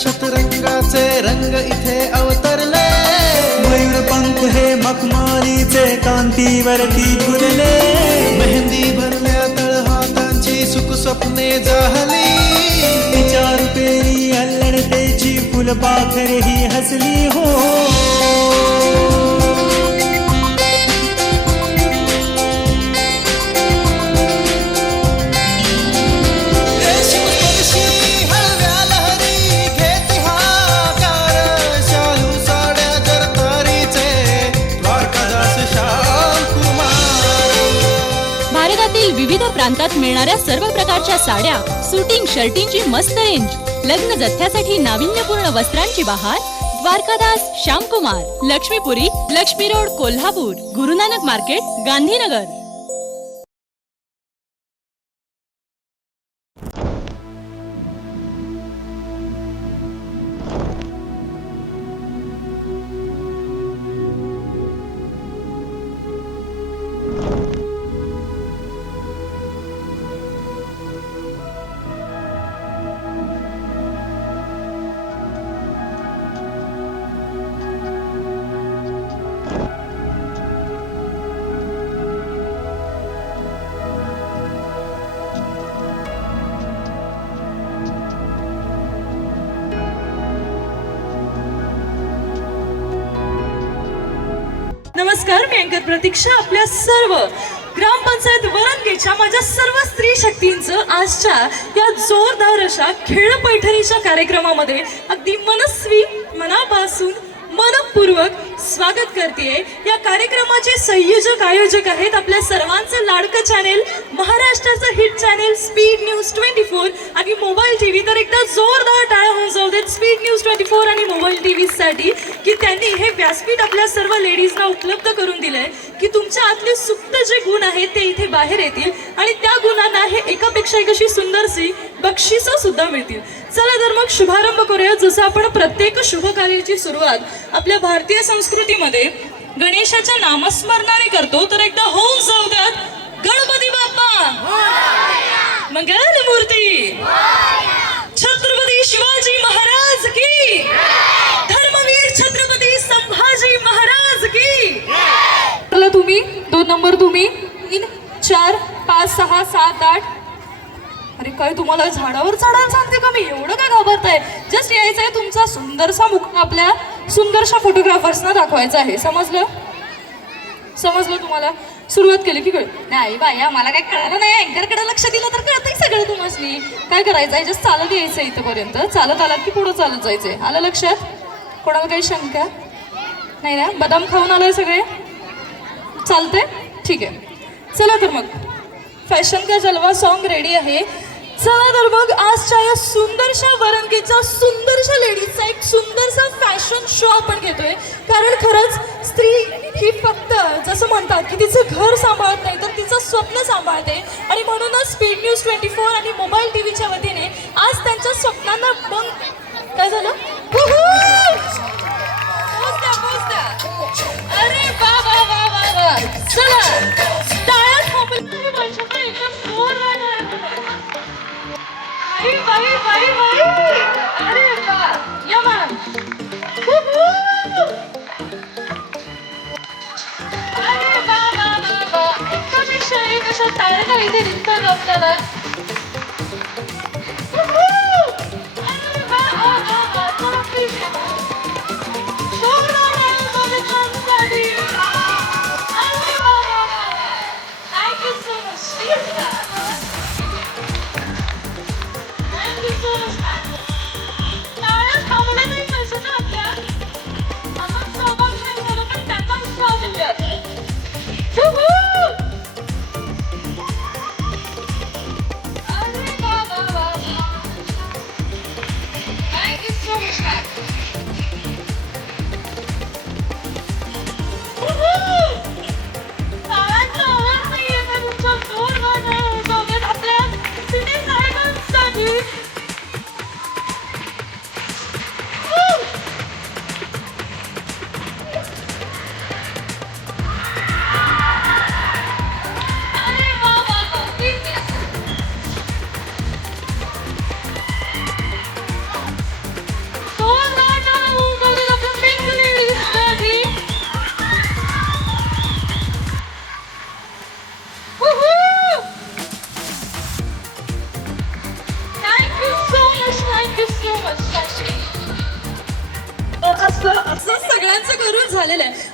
शतरंगाचे रंग इथे अवतरले, मयूरपंख हे मखमालीचे कांतीवरती फुलले, मेहंदी भरल्या तळहातांची सुख स्वप्ने जाहली, विचार पेरी अल्लडतेची फुलपाखरे ही हसली हो. भारतातील विविध प्रांतात मिळणाऱ्या सर्व प्रकारच्या साड्या, सुटिंग शर्टिंगची मस्त रेंज, लग्न जथ्यासाठी नाविन्यपूर्ण वस्त्रांची बहार, द्वारकादास श्यामकुमार, लक्ष्मीपुरी, लक्ष्मी रोड, कोल्हापूर, गुरुनानक मार्केट, गांधीनगर. नमस्कार, मी अँकर प्रतीक्षा. आपल्या सर्व ग्रामपंचायत वरंगेच्या माझ्या सर्व स्त्री शक्तींचं आजच्या या जोरदार अशा खेळ पैठणीच्या कार्यक्रमामध्ये अगदी मनस्वी, मनापासून मनपूर्वक स्वागत करतेय. या कार्यक्रमाचे संयोजक आयोजक आहेत आपल्या सर्वांचं लाडकं चॅनेल, महाराष्ट्राचं हिट चॅनेल स्पीड न्यूज 24 आणि मोबाईल टीव्ही. तर एकदा जोरदार टाळ्या होऊन जाऊ देत स्पीड न्यूज 24 आणि मोबाईल टीव्ही साठी की त्यांनी हे व्यासपीठ आपल्या सर्व लेडीजना उपलब्ध करून दिलंय की तुमच्या आतले सुप्त जे गुण आहेत ते इथे बाहेर येतील आणि त्या गुणांना हे एकापेक्षा एक अशी सुंदरशी बक्षिसं सुद्धा मिळतील. चला तर मग शुभारंभ करूया. जसं आपण प्रत्येक शुभ कार्याची सुरुवात आपल्या भारतीय संस्कृतीमध्ये गणेशाच्या नामस्मरणाने करतो, तर एकदा होऊन जाऊ द्यात गणपती बाप्पा मंगल मूर्ती, छत्रपती शिवाजी महाराज की, धर्मवीर छत्रपती संभाजी महाराज की. तुम्ही 2 नंबर, तुम्ही 3, 4, 5, 6, 7, 8. अरे काय तुम्हाला झाडावर चढायला सांगते का मी? एवढं काय घाबरताय? जस्ट यायचं आहे, तुमचा सुंदरसा मुख आपल्या सुंदरशा फोटोग्राफर्सना दाखवायचा आहे. समजलं? समजलं तुम्हाला? सुरुवात केली की कळ नाही बाया, मला काय कळलं नाही. अँकरकडे लक्ष दिलं तर कळतंय सगळं तुम्हाला. काय करायचं आहे? जस्ट चालत यायचं इथपर्यंत. चालत आलात की पुढं चालत जायचंय. आलं लक्षात? कोणाला काही शंका नाही ना? बदाम खाऊन आलोय सगळे? चालतंय? ठीक आहे. चला तर मग फॅशन का जलवा सॉन्ग रेडी आहे. चला तर मग आजच्या या सुंदरशा वरंगीचा, सुंदरशा लेडीजचा एक सुंदरसा फॅशन शो आपण घेतोय. कारण खरंच स्त्री ही फक्त जसं म्हणतात की तिचं घर सांभाळत नाही तर तिचं स्वप्न सांभाळते आणि म्हणूनच स्पीड न्यूज 24 आणि मोबाईल टीव्हीच्या वतीने आज त्यांच्या स्वप्नांना काय झालं? अरे वा वा वा वा वा. चला टाळ्या थांबल्या. अरे वा, या मॅम. अरे वा वा वा वा. एकापेक्षा एक अशा टाळ्या इथे दिसतात आपल्याला. अरे वा वा वा वा. चला प्लीज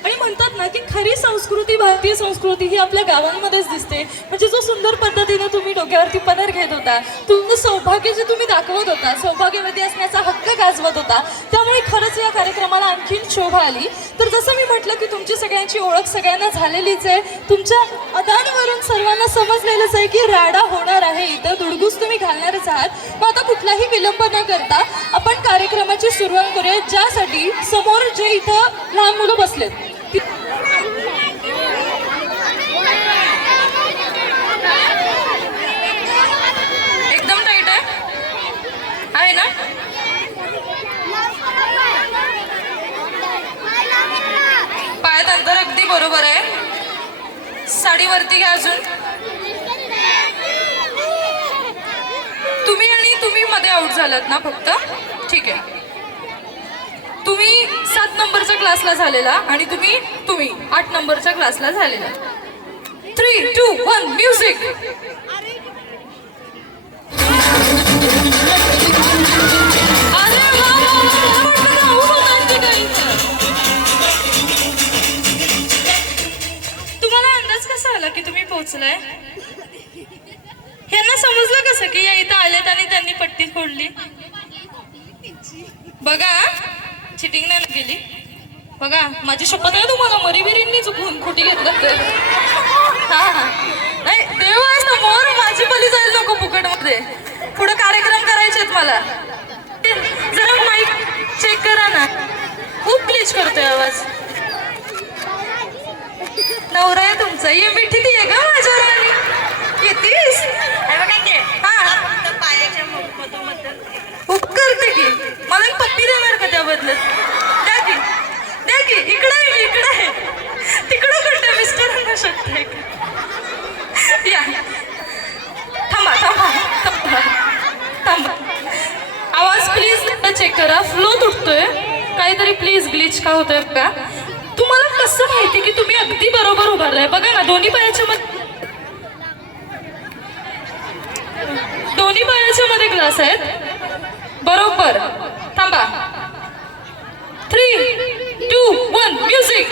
आणि म्हणतात ना की खरी संस्कृती, भारतीय संस्कृती ही आपल्या गावांमध्येच दिसते. म्हणजे जो सुंदर पद्धतीने तुम्ही डोक्यावरती पदर घेत होता, तुमचं सौभाग्य जे तुम्ही दाखवत होता, सौभाग्यवती असण्याचा हक्क गाजवत होता, त्यामुळे खरंच या कार्यक्रमाला आणखीन शोभा आली. तर जसं मी म्हटलं की तुमची सगळ्यांची ओळख सगळ्यांना झालेलीच आहे. तुमच्या अदांवरून सर्वांना समजलेलंच आहे की राडा होणार आहे, इथं दुडगूस तुम्ही घालणारच आहात. मग आता कुठलाही विलंब न करता आपण कार्यक्रमाची सुरुवात करूया, ज्यासाठी समोर जे इथं लहान मुलं बसलेत एकदम टाईट आहे ना? पायात अंतर अगदी बरोबर आहे. साडीवरती घ्या अजून. तुम्ही मध्ये आउट झालात ना फक्त? ठीक आहे. तुम्ही 7 नंबरच्या क्लासला झालेला आणि तुम्ही 8 नंबरच्या क्लासला झालेला. 3, 2, 1 म्युझिक. तुम्हाला अंदाज कसा आला की तुम्ही पोहोचलाय? यांना समजलं कसं की या इथं आलेत आणि त्यांनी पट्टी फोडली? बघा, चिटिंग नाही केली. बघा, माझी शपथ आहे तुम्हाला, मरीबिरींनी चुकून खोटी घेतलं तर. हा नाही, देव आहे समोर, माझी बली जाईल नको फुकटमध्ये. पुढे कार्यक्रम करायचे आहेत मला. जरा माईक चेक करा ना, खूप ग्लिच करतोय आवाज. नवरा आहे तुमचा, ये मिठी ती आहे का माझ्या राणी? येतीस? करते की मला एक पप्पी देणार का त्या बदलत? द्या की इकडे आहे तिकडं करते मिस्टरांना शकते. या थांबा. आवाज प्लीज चेक करा, फ्लो तुटतोय काहीतरी. प्लीज ग्लिच का होतोय का? तुम्हाला कसं माहिती की तुम्ही अगदी बरोबर उभारलाय? बघा ना, दोन्ही पायाच्या मध्ये ग्लास आहेत बरोबर. थांबा. 3, 2, 1 म्युझिक.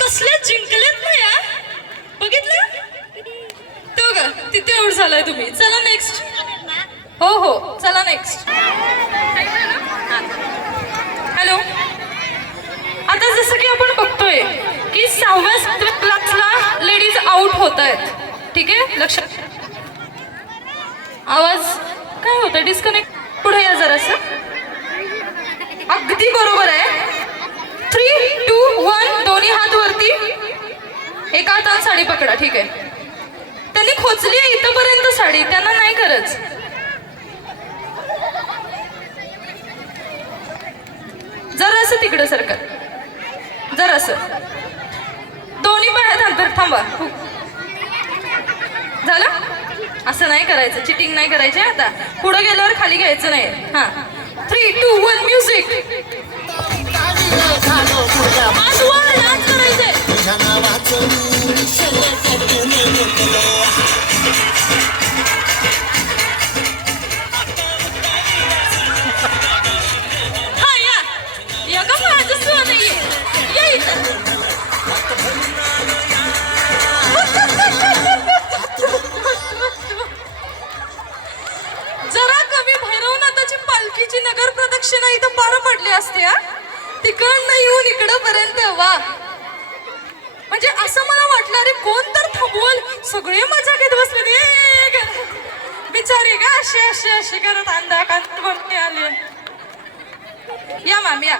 कसले जिंकलेत ना या, बघितलं? तो ग तिथे आउट झालाय तुम्ही. चला नेक्स्ट. हो चला नेक्स्ट. हॅलो. आता जसं की आपण बघतोय की 6व्या क्लासला लेडीज आउट होत आहेत. ठीक आहे, लक्षात. आवाज काय होतं? डिस्कनेक्ट. पुढे या जरासं. अगदी बरोबर आहे. 3, 2, 1 दोन्ही हात वरती. एका हाताने साडी पकडा. ठीक आहे. त्यांनी खोचली आहे इथपर्यंत साडी, त्यांना नाही करत. जरासं तिकडे सरकार, जरासं. दोन्ही पायात अंतर. थांबा. झालं? असं नाही करायचं, चिटिंग नाही करायची. आता पुढे गेल्यावर खाली घ्यायचं नाही. हा. 3, 2, 1 म्युझिक. डान्स करायचंय. जरा कमी भैरवनाथाची पालखीची नगर प्रदक्षिणा इथं पार पडली असते. तिकडनं येऊन इकडं पर्यंत. वा, म्हणजे असं मला वाटलं अरे कोण तर थांबवल, सगळे मजा घेत बसले. बिचारी का अशी करत अंधा कांत बनते आले. या मॅम या.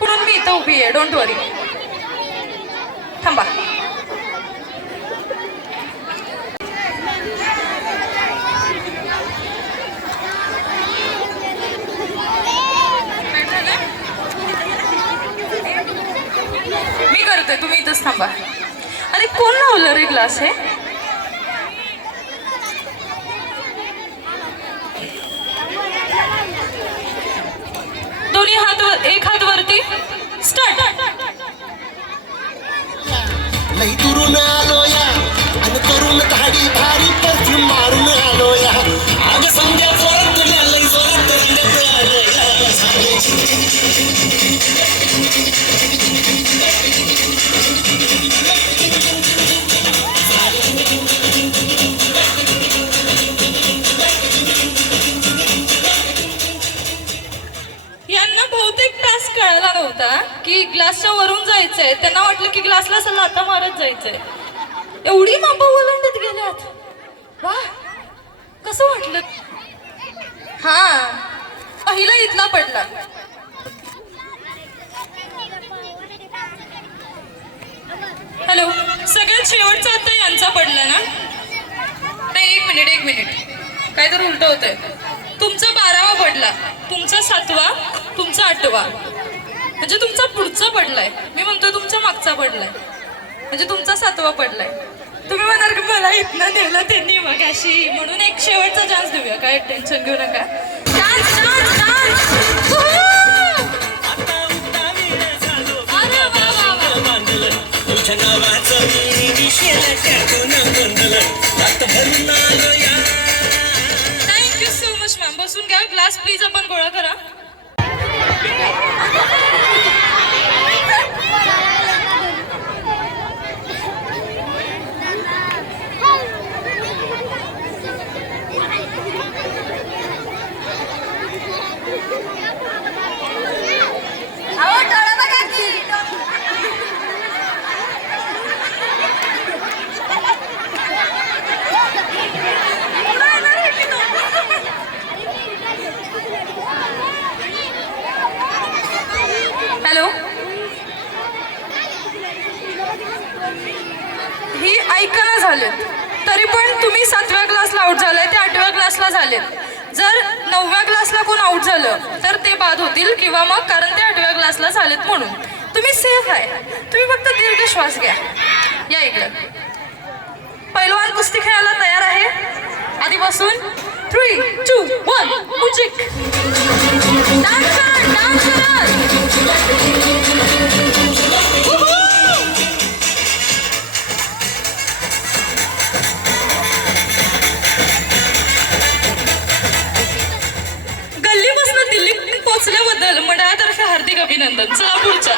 म्हणून मी इथं उभी आहे, डोंट वरी. थांबा. मी करते, तुम्ही इथंच थांबा. अरे कोण लावलं रे ग्लास? हे दोन्ही हात, एक हात वरती. स्टार्ट. लई दुरून आलो या आणि करून गाडी भारी परफ्यूम मारून आलो या अग संध्या जोरात लई जोरात रंगत आलो या यांना बहुतेक टास्क कळायला नव्हता की ग्लासच्या वरून जायचंय. त्यांना वाटलं की ग्लासला असं लाथा मारत जायचंय. एवढी मापा ओलांडत गेल्यात. वा, कसं वाटलं? हा, पहिला इथला पडला. हॅलो, सगळ्यात शेवटचा आता यांचा पडला ना? नाही, एक मिनिट काय तर उलट होतंय. तुमचा 12वा पडला, तुमचा 7वा, तुमचा 8वा, म्हणजे तुमचा पुढचा पडलाय. मी म्हणतोय तुमच्या मागचा पडलाय, म्हणजे तुमचा 7वा पडलाय. तुम्ही म्हणाल की मला इथनं नेलं त्यांनी मग अशी, म्हणून एक शेवटचा चान्स देऊया. काय टेन्शन घेऊ नका. Dance dance dance. तुझ्या नावाचं मी विषयाला टाकून गोंधळ रात भरून आलो या. Thank you so much ma'am. बसून घ्या. ग्लास प्लीज आपण गोळा करा. हॅलो, ही ऐकणं झाले तरी पण तुम्ही 7व्या क्लासला आउट झालाय, ते 8व्या क्लासला झाले. जर 9व्या क्लासला कोण आउट झालं तर ते बाद होतील किंवा मग, कारण ते 8व्या क्लासला झालेत म्हणून तुम्ही सेफ आहे. तुम्ही फक्त दीर्घ श्वास घ्या. या इकडे. पैलवान कुस्ती खेळायला तयार आहे? आधी बसून 3, 2, 1 म्युझिक. डान्स करा, डान्स करा. गल्लीपासून दिल्लीत पोहोचल्याबद्दल मंडळातर्फे हार्दिक अभिनंदन. चला पुढच्या.